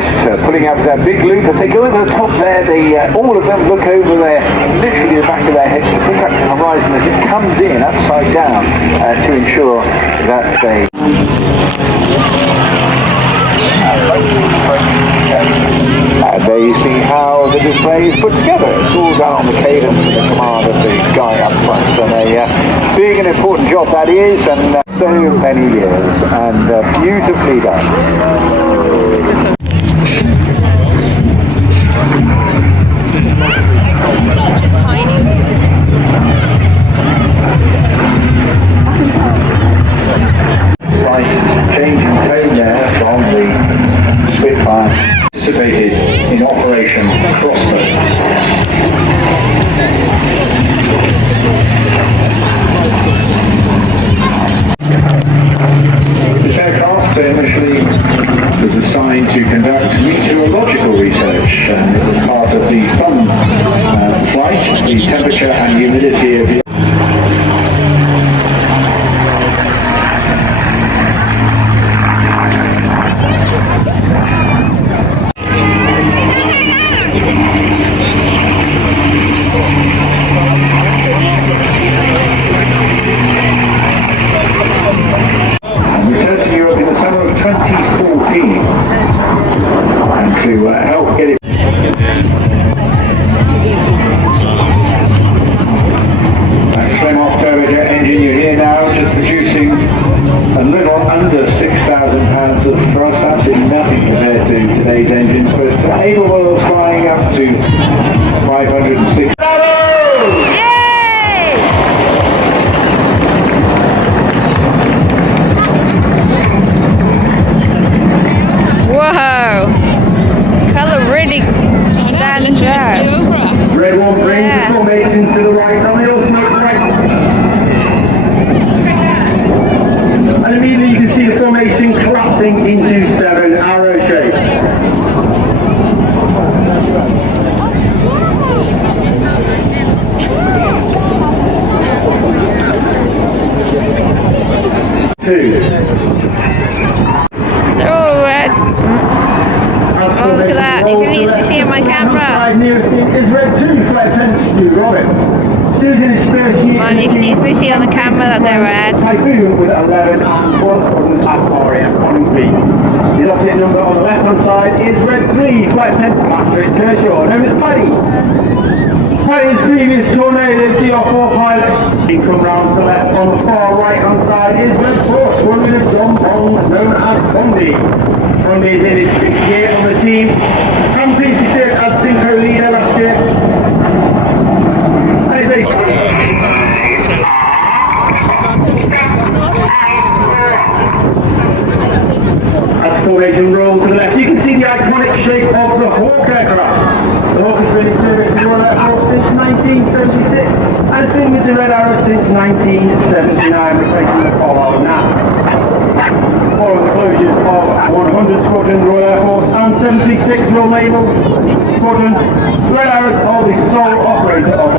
just pulling up that big loop. As they go over the top there, they all of them look over there, literally the back of their heads to pick up the horizon as it comes in upside down to ensure that they... And there you see how the display is put together. It's all done on the cadence and the command of the guy up front. And a big and important job that is, and so many years, and beautifully done. Such a tiny... Slight change in tone there from the Spitfire. Participated in Operation Crossbow. This aircraft initially was assigned to conduct meteorological research, and it was part of the fun flight, the temperature and humidity of the Red one brings the formation to the right on the ultimate right. And immediately you can see the formation collapsing into 7 arrow shape. Two. They're all red. Oh, look at that. You can easily see on my camera. Is red 2, flight 10 to Roberts. Susan is first year. Mom, you can easily see on the camera that they're red. Typhoon with 11 and 12 seconds at RAF on speed. The opposite number on the left hand side is red 3, flight 10 Patrick Kershaw, known as Paddy. Paddy's previous tornado DR4 pilot. He come round to the left on the far right hand side is red 4, swimming with John Bond, known as Bondi. Bondi is in his 5th year on the team. And previously served as synchro leader last year. As formation roll to the left, you can see the iconic shape of the Hawk aircraft. The Hawk has been in service in the Royal Air Force since 1976 and has been with the Red Arrow since 1979, replacing the Pollard now. Following the closures of 100 Squadron Royal Air Force and 76 Royal Naval Squadron, Red Arrows are the sole operator of...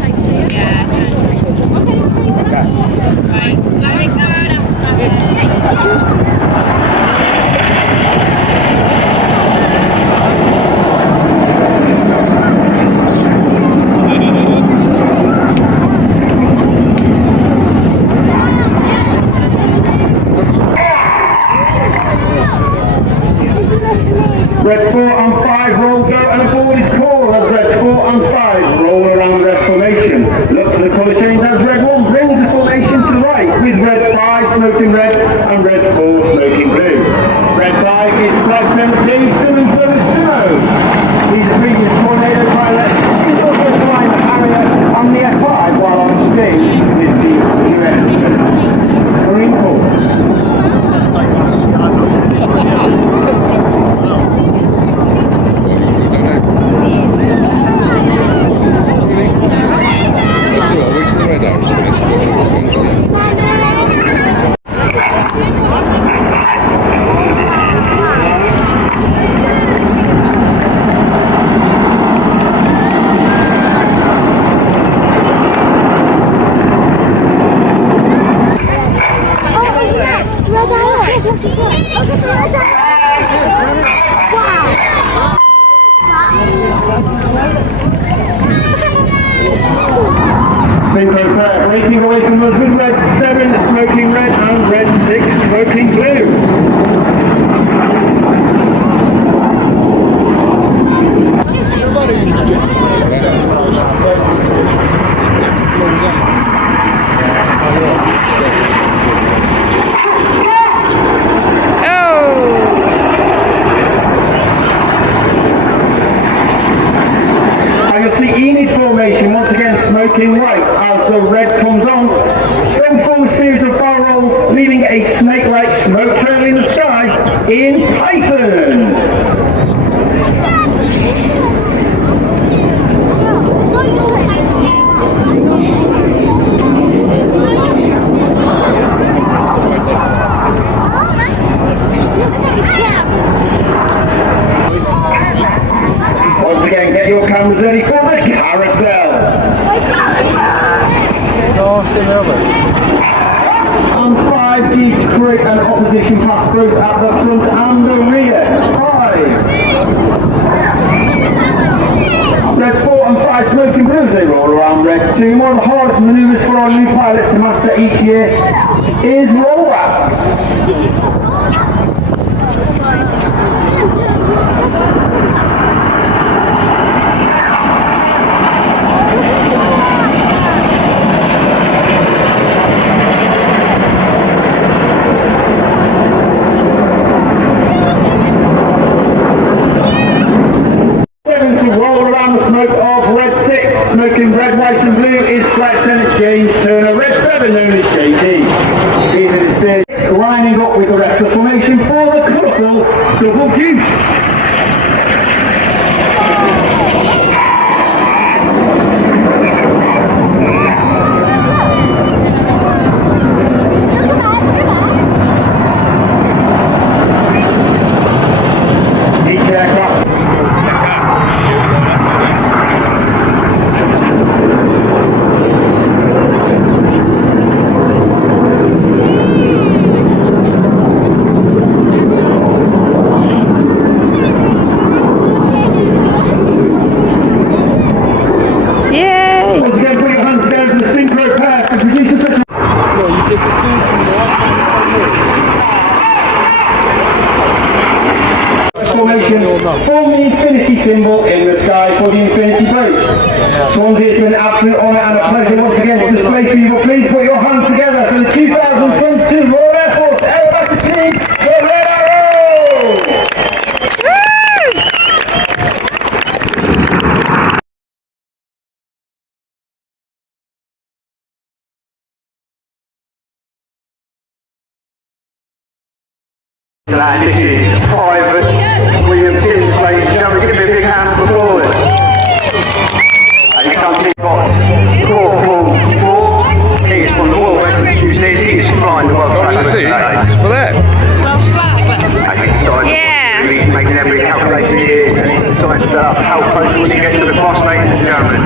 Red 4 and 5 roll go and a board is called as Red 4 and 5 roll around the rest formation. Look to the colour change as Red 1 brings the formation to the right with Red 5 smoking red and Red 4 smoking blue. Red 5 is Flight 10 Dave Simmons versus Simo. He's a previous tornado pilot. He's also flying the Harrier on the F5 while on stage with the US Marine Corps. breaking away from us with red 7 smoking red and red 6 smoking blue. You'll see Enid formation once again smoking white as the red comes on. Then form a series of bar rolls, leaving a snake-like smoke trail in the sky in Python. Once again, get your cameras ready for the carousel. And 5G to create an opposition pass both at the front and the rear. 5. Reds 4 and 5 smoking blues, they roll around Reds 2. One of the hardest manoeuvres for our new pilots to master each year is rollbacks. Smoking red, white and blue is Flight Lieutenant James Turner. Red 7 known as JT. Even his beard lining up with the rest of the formation for the colourful double goose. Form the infinity symbol in the sky for the infinity break. Swansea, it's been an absolute honour and a pleasure once again to display for you, but please put your hands together for the 2022 Royal Air Force Aerobatic Team, the Red Arrow! This is Private William Sims, ladies and gentlemen. Give me a big hand of applause. As you can see, core form 4. He is from the Royal Red Tuesdays. He is flying the world flag today. For that? As you can see, he's making every calculation here, and he's decided to how close will he get to the cross, ladies and gentlemen.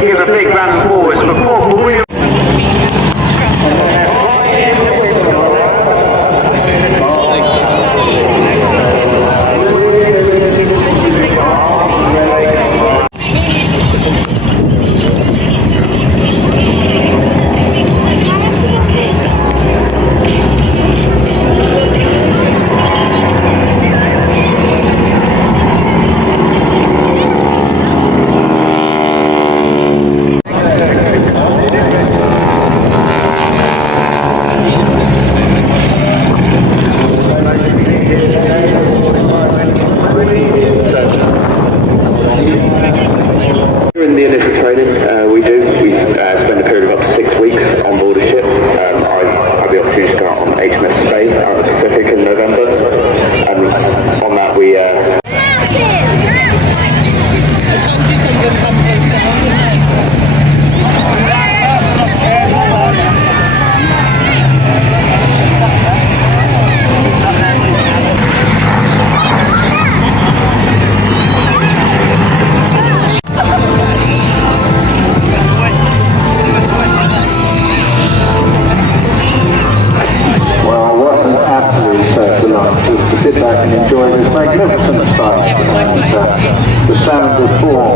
Give a big round of applause for Corporal William. During the initial training, we spend a period of up to 6 weeks on board a ship. I had the opportunity to go out on HMS Spain out of the Pacific in November, and on that we I told you some good combos down. sit back and enjoy this magnificent sight and the sound of fall.